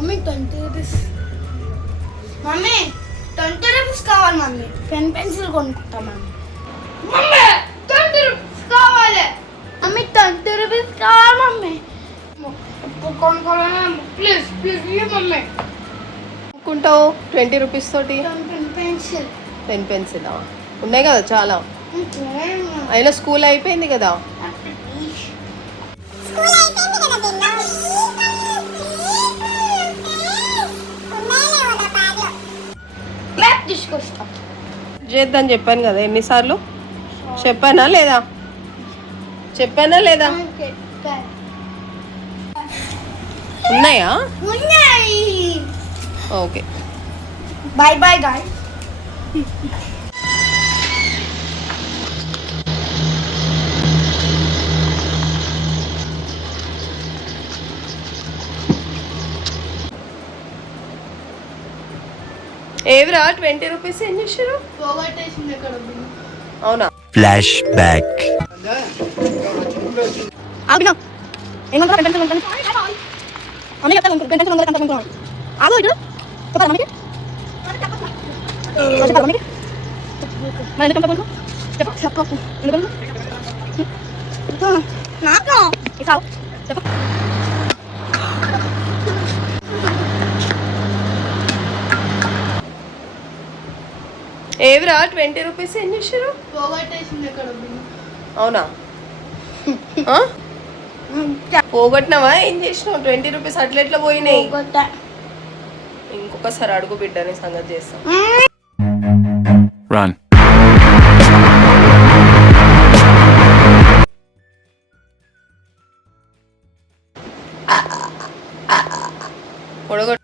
Mummy twenty rupees. Mummy twenty rupees కావాలి mummy. Pen pencil కొనుక్కుంటా mummy. Mummy twenty rupees కావాలి. Mummy twenty rupees కావాలి mummy. కొనుక్కోవాలి please please mummy. కొనుక్కుంటావు? Twenty rupees తోటి? Pen pencil. Pen pencil? ఉన్నాయి కదా చాలా. అయినా స్కూల్ అయిపోయింది కదా? తీసుకొస్తా. చేద్దాం చెప్పాను కదా ఎన్నిసార్లు? చెప్పానా లేదా? చెప్పానా లేదా? ఉన్నాయా? ఉన్నాయి. ఓకే. బాయ్ బాయ్ గాయ్ ఏవిరా ట్వంటీ రూపీస్ ఏం ఇక్కడ అవునా? ఫ్లాష్ బ్యాక్ ఆగినా ఏవిరా ట్వంటీ రూపీస్ పోగొట్టేసింది ఇక్కడ అవునా? పోగొట్టినావా? ఏం చేసినావు? ట్వంటీ రూపీస్ అట్లా ఎట్లా పోయినాయి? పోగొట్టా. ఇంకొకసారి అడుగు బిడ్డని సంగతి చేస్తాం. Run. పొడగొట్టు